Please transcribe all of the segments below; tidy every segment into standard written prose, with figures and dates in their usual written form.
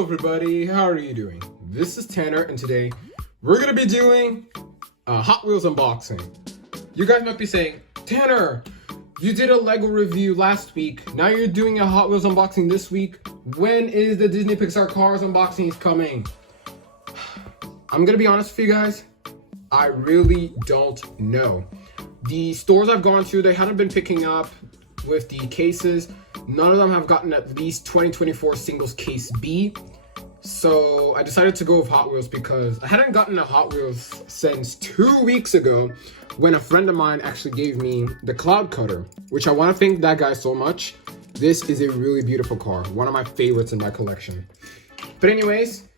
Hello everybody, how are you doing? This is Tanner and today we're going to be doing a Hot Wheels unboxing. You guys might be saying, Tanner, you did a Lego review last week, now you're doing a Hot Wheels unboxing this week. When is the Disney Pixar Cars unboxing coming? I'm going to be honest with you guys, I really don't know. The stores I've gone to, they haven't been picking up with the cases. None of them have gotten at least 2024 singles case B. So I decided to go with Hot Wheels because I hadn't gotten a Hot Wheels since 2 weeks ago when a friend of mine actually gave me the Cloud Cutter, which I want to thank that guy so much. This is a really beautiful car, one of my favorites in my collection. But anyways,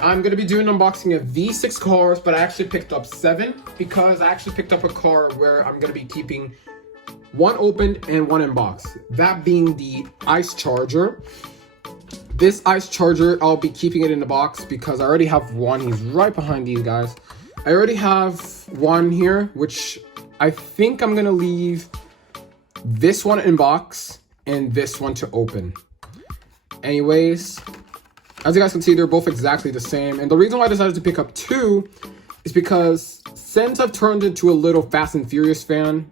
I'm going to be doing an unboxing of these 6 cars, but I actually picked up 7 because I actually picked up a car where I'm going to be keeping one opened and one in box. That being the Ice Charger. This Ice Charger, I'll be keeping it in the box because I already have one. He's right behind these guys. I already have one here, which I think I'm going to leave this one in box and this one to open. Anyways, as you guys can see, they're both exactly the same. And the reason why I decided to pick up 2 is because since I've turned into a little Fast and Furious fan,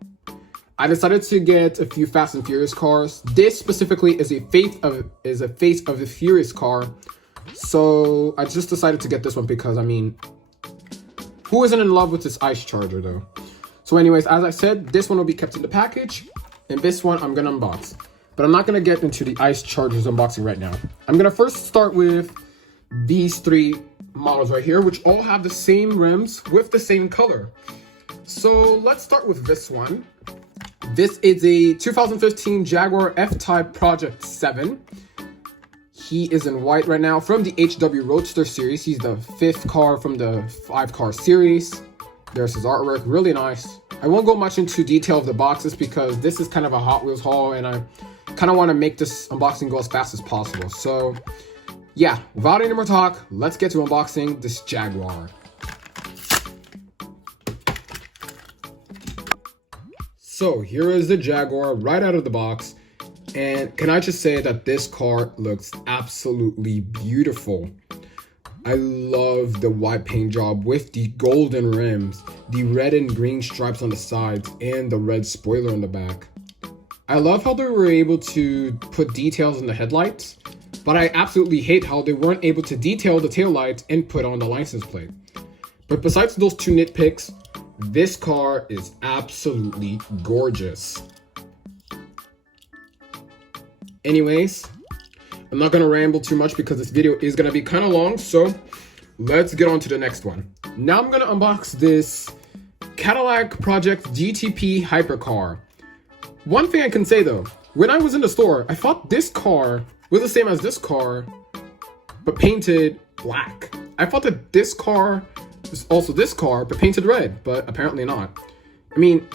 I decided to get a few Fast and Furious cars. This specifically is a Face of the Furious car. So I just decided to get this one because, I mean, who isn't in love with this Ice Charger though? So anyways, as I said, this one will be kept in the package and this one I'm gonna unbox. But I'm not gonna get into the Ice Charger's unboxing right now. I'm gonna first start with these 3 models right here, which all have the same rims with the same color. So let's start with this one. This is a 2015 Jaguar F-Type Project 7. He is in white right now from the HW Roadster series. He's the 5th car from the 5-car series. There's his artwork, really nice. I won't go much into detail of the boxes because this is kind of a Hot Wheels haul and I kind of want to make this unboxing go as fast as possible. So yeah, without any more talk, let's get to unboxing this Jaguar. So here is the Jaguar right out of the box, and can I just say that this car looks absolutely beautiful. I love the white paint job with the golden rims, the red and green stripes on the sides, and the red spoiler on the back. I love how they were able to put details in the headlights, but I absolutely hate how they weren't able to detail the taillights and put on the license plate. But besides those 2 nitpicks, this car is absolutely gorgeous. Anyways, I'm not going to ramble too much because this video is going to be kind of long, so let's get on to the next one. Now I'm going to unbox this Cadillac Project GTP Hypercar. One thing I can say though, when I was in the store, I thought this car was the same as this car, but painted black. I thought that this car is also this car, but painted red, but apparently not. I mean,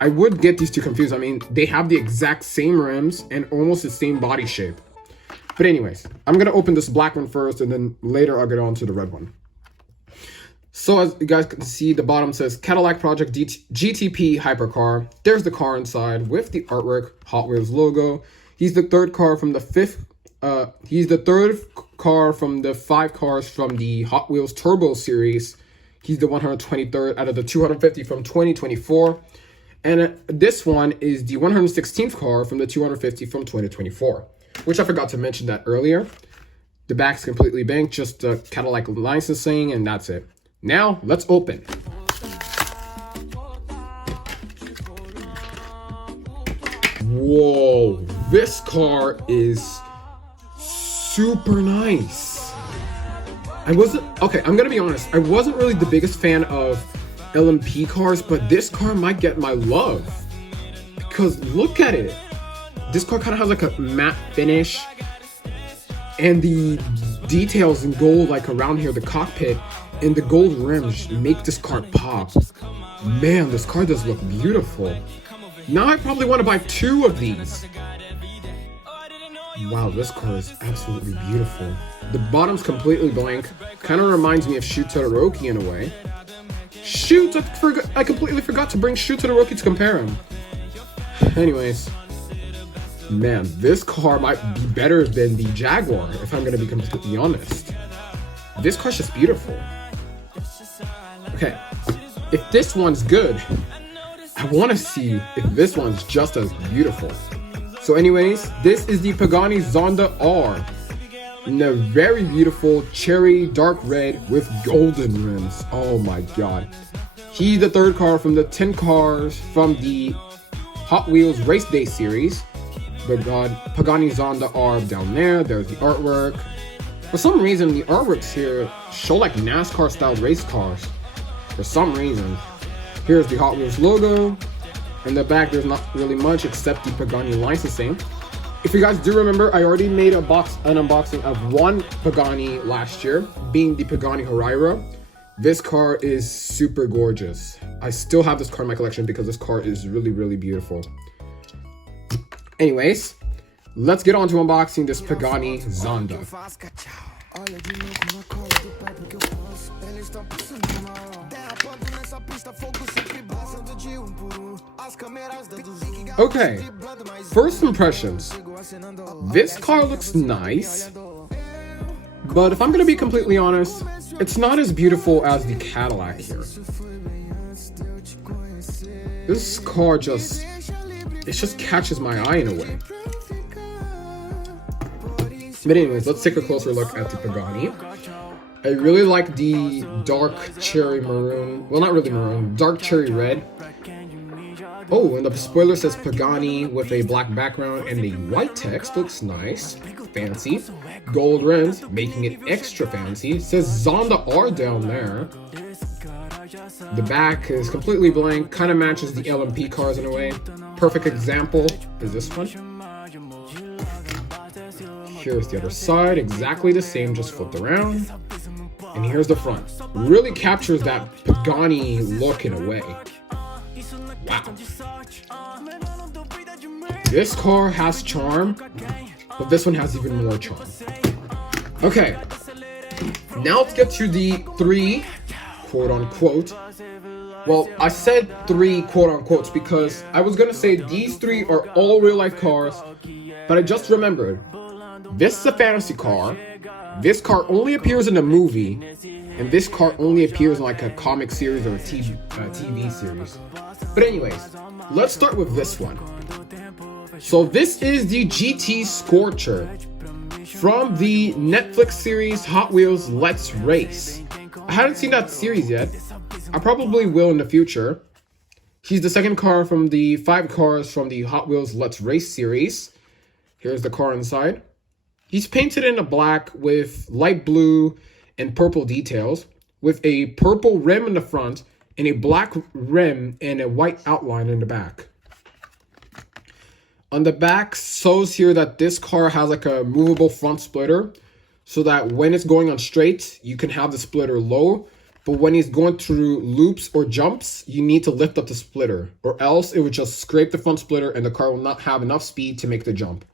I would get these 2 confused. I mean, they have the exact same rims and almost the same body shape. But anyways, I'm gonna open this black one first and then later I'll get on to the red one. So as you guys can see, the bottom says Cadillac Project GTP Hypercar. There's the car inside with the artwork, Hot Wheels logo. He's the 3rd car from the 5th he's the 3rd car from the 5 cars from the Hot Wheels Turbo series. He's the 123rd out of the 250 from 2024. And this one is the 116th car from the 250 from 2024, which I forgot to mention that earlier. The back's completely blank, just the Cadillac licensing, and that's it. Now, let's open. Whoa, this car is super nice. I'm gonna be honest, I wasn't really the biggest fan of LMP cars, but this car might get my love because look at it. This car kind of has like a matte finish and the details in gold like around here, the cockpit and the gold rims make this car pop. Man, this car does look beautiful. Now I probably want to buy 2 of these. Wow, this car is absolutely beautiful. The bottom's completely blank. Kind of reminds me of Shu Todoroki in a way. Shoot, I completely forgot to bring Shu Todoroki to compare him. Anyways, Man, this car might be better than the Jaguar, if I'm gonna be completely honest. This car's just beautiful. Okay, if this one's good, I want to see if this one's just as beautiful. So anyways, this is the Pagani Zonda R in a very beautiful cherry dark red with golden rims. Oh my god. He's the third car from the 10 cars from the Hot Wheels Race Day series. But god, Pagani Zonda R down there. There's the artwork. For some reason, the artworks here show like NASCAR style race cars. For some reason. Here's the Hot Wheels logo. In the back, there's not really much except the Pagani licensing. If you guys do remember, I already made an unboxing of one Pagani last year, being the Pagani Huayra. This car is super gorgeous. I still have this car in my collection because this car is really, really beautiful. Anyways, let's get on to unboxing this Pagani Zonda. Okay, first impressions. This car looks nice, but if I'm gonna be completely honest, it's not as beautiful as the Cadillac here. This car just catches my eye in a way. But anyways, let's take a closer look at the Pagani. I really like the dark cherry maroon. Well, not really maroon, dark cherry red. Oh, and the spoiler says Pagani with a black background and the white text. Looks nice. Fancy. Gold rims, making it extra fancy. It says Zonda R down there. The back is completely blank. Kind of matches the LMP cars in a way. Perfect example is this one. Here's the other side. Exactly the same, just flipped around. And here's the front. Really captures that Pagani look in a way. Wow. This car has charm, but this one has even more charm. Okay. Now let's get to the 3 quote-unquote. Well, I said 3 quote-unquotes because I was gonna say these 3 are all real-life cars, but I just remembered. This is a fantasy car. This car only appears in a movie, and this car only appears in like a comic series or a TV series. But anyways, let's start with this one. So this is the GT Scorcher from the Netflix series Hot Wheels Let's Race. I haven't seen that series yet. I probably will in the future. He's the second car from the 5 cars from the Hot Wheels Let's Race series. Here's the car inside. He's painted in a black with light blue and purple details, with a purple rim in the front and a black rim and a white outline in the back. On the back, shows here that this car has like a movable front splitter, so that when it's going on straight, you can have the splitter low, but when he's going through loops or jumps, you need to lift up the splitter, or else it would just scrape the front splitter and the car will not have enough speed to make the jump.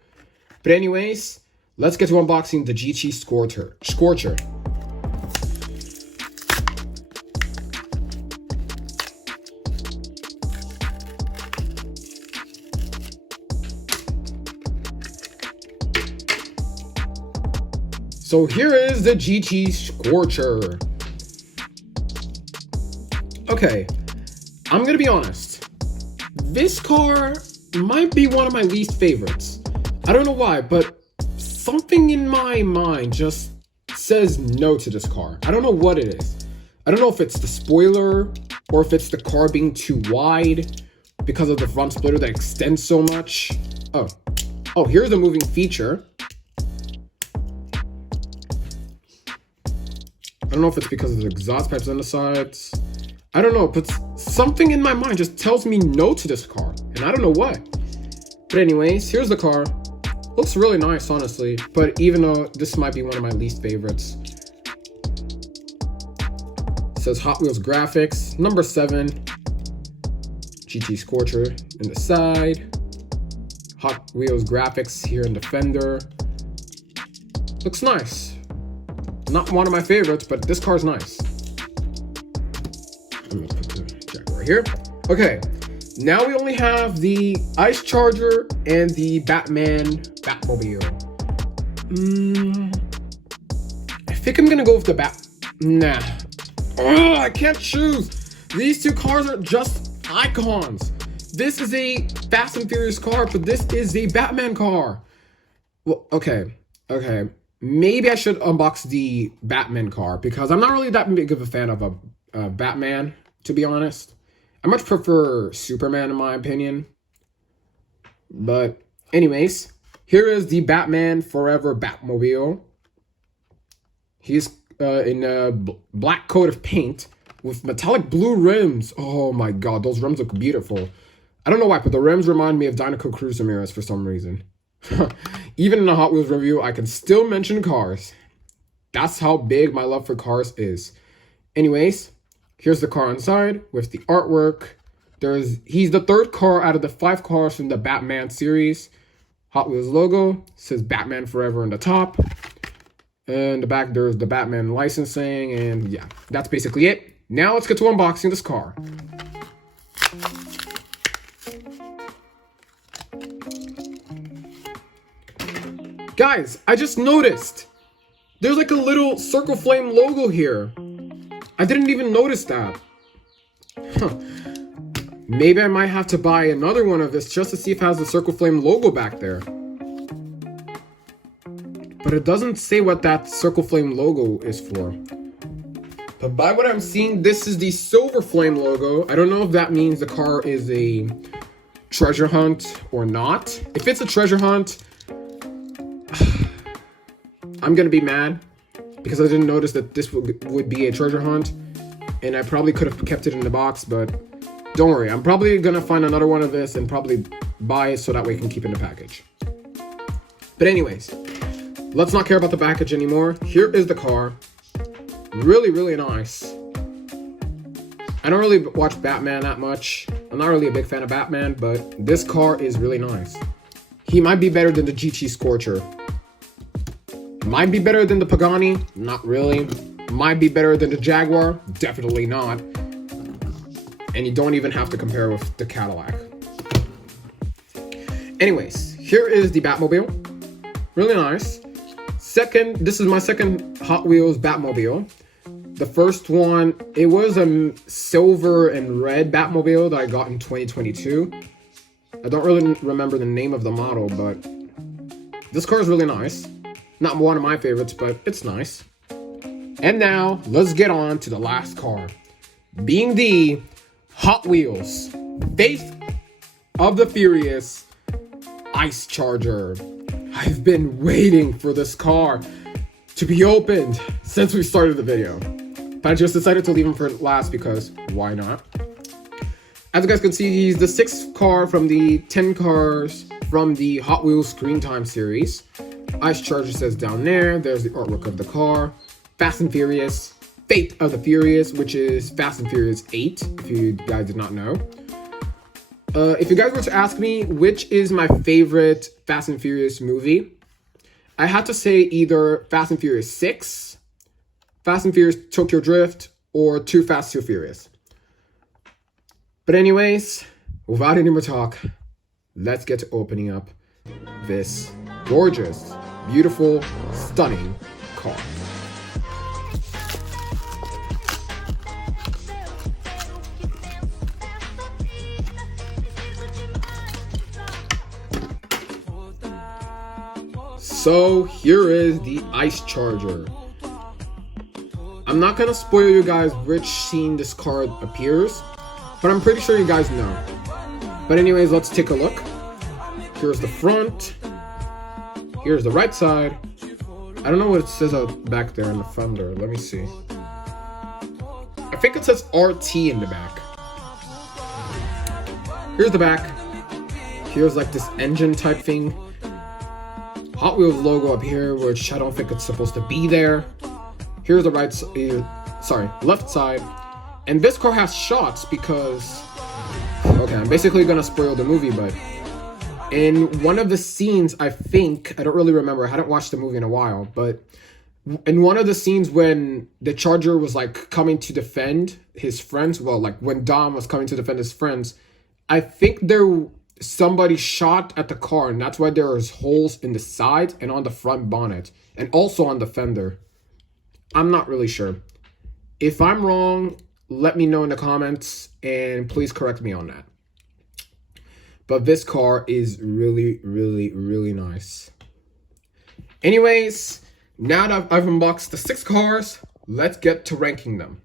But anyways, let's get to unboxing the GT Scorcher. So here is the GT Scorcher. Okay, I'm gonna be honest. This car might be one of my least favorites. I don't know why, but something in my mind just says no to this car. I don't know what it is. I don't know if it's the spoiler or if it's the car being too wide because of the front splitter that extends so much. Oh, here's a moving feature. I don't know if it's because of the exhaust pipes on the sides. I don't know, but something in my mind just tells me no to this car, and I don't know why. But anyways, here's the car. Looks really nice, honestly, but even though this might be one of my least favorites. It says Hot Wheels Graphics, number 7. GT Scorcher in the side. Hot Wheels Graphics here in the fender. Looks nice. Not one of my favorites, but this car's nice. I'm gonna put the Jaguar here. Okay, Now we only have the Ice Charger and the Batmobile. I think I'm gonna go with the Nah. Oh, I can't choose. These two cars are just icons. This is a Fast and Furious car, but this is a Batman car. Well, okay. Maybe I should unbox the Batman car because I'm not really that big of a fan of a Batman, to be honest. I much prefer Superman in my opinion. But anyways, here is the Batman Forever Batmobile. He's in a black coat of paint with metallic blue rims. Oh my god, those rims look beautiful. I don't know why, but the rims remind me of Dinoco Cruiser mirrors for some reason. Even in a Hot Wheels review, I can still mention cars. That's how big my love for cars is. Anyways, here's the car inside with the artwork. He's the third car out of the 5 cars from the Batman series. Hot Wheels logo says Batman Forever on the top. And the back, there's the Batman licensing, and yeah, that's basically it. Now let's get to unboxing this car. Guys, I just noticed there's like a little Circle Flame logo here. I didn't even notice that. Maybe I might have to buy another one of this just to see if it has the Circle Flame logo back there. But it doesn't say what that Circle Flame logo is for. But by what I'm seeing, this is the Silver Flame logo. I don't know if that means the car is a treasure hunt or not. If it's a treasure hunt, I'm gonna be mad because I didn't notice that this would be a treasure hunt, and I probably could have kept it in the box, but don't worry, I'm probably gonna find another one of this and probably buy it so that way I can keep it in the package. But anyways, let's not care about the package anymore. Here is the car. Really, really nice. I don't really watch Batman that much. I'm not really a big fan of Batman, but this car is really nice. He might be better than the GT Scorcher. Might be better than the Pagani, not really. Might be better than the Jaguar, definitely not. And you don't even have to compare with the Cadillac. Anyways, here is the Batmobile. Really nice. This is my second Hot Wheels Batmobile. The first one, it was a silver and red Batmobile that I got in 2022. I don't really remember the name of the model, but this car is really nice. Not one of my favorites, but it's nice. And now, let's get on to the last car. Being the Hot Wheels Fast of the Furious Ice Charger. I've been waiting for this car to be opened since we started the video. But I just decided to leave him for last because why not? As you guys can see, he's the 6th car from the 10 cars from the Hot Wheels Screen Time series. Ice Charger says down there. There's the artwork of the car. Fast and Furious, Fate of the Furious, which is Fast and Furious 8, if you guys did not know. If you guys were to ask me which is my favorite Fast and Furious movie, I had to say either Fast and Furious 6, Fast and Furious Tokyo Drift, or Too Fast, Too Furious. But anyways, without any more talk, let's get to opening up this gorgeous, beautiful, stunning car. So here is the Ice Charger. I'm not gonna spoil you guys which scene this car appears, but I'm pretty sure you guys know. But anyways, let's take a look. Here's the front. Here's the right side. I don't know what it says out back there in the fender. Let me see. I think it says RT in the back. Here's the back. Here's like this engine type thing. Hot Wheels logo up here, which I don't think it's supposed to be there. Here's the left side. And this car has shots because, okay, I'm basically gonna spoil the movie, but in one of the scenes, I think, I don't really remember, I hadn't watched the movie in a while, but in one of the scenes when the Charger was like coming to defend his friends, well, like when Dom was coming to defend his friends, I think somebody shot at the car, and that's why there's holes in the side and on the front bonnet, and also on the fender. I'm not really sure. If I'm wrong, let me know in the comments, and please correct me on that. But this car is really, really, really nice. Anyways, now that I've unboxed the 6 cars, let's get to ranking them.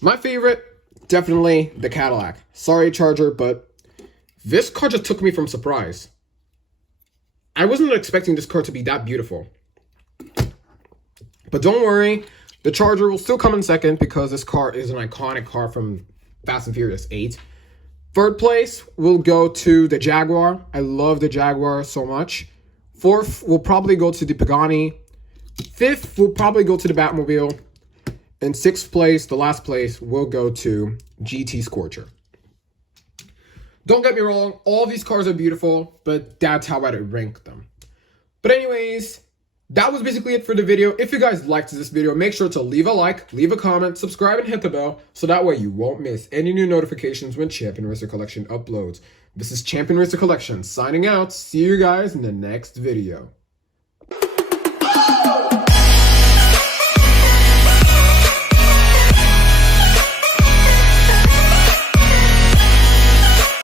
My favorite, definitely the Cadillac. Sorry, Charger, but this car just took me from surprise. I wasn't expecting this car to be that beautiful. But don't worry, the Charger will still come in second because this car is an iconic car from Fast and Furious 8. Third place will go to the Jaguar. I love the Jaguar so much. Fourth will probably go to the Pagani. Fifth will probably go to the Batmobile. And sixth place, the last place, will go to GT Scorcher. Don't get me wrong, all these cars are beautiful, but that's how I'd rank them. But anyways, that was basically it for the video. If you guys liked this video, make sure to leave a like, leave a comment, subscribe, and hit the bell, so that way you won't miss any new notifications when Champion Racer Collection uploads. This is Champion Racer Collection signing out. See you guys in the next video.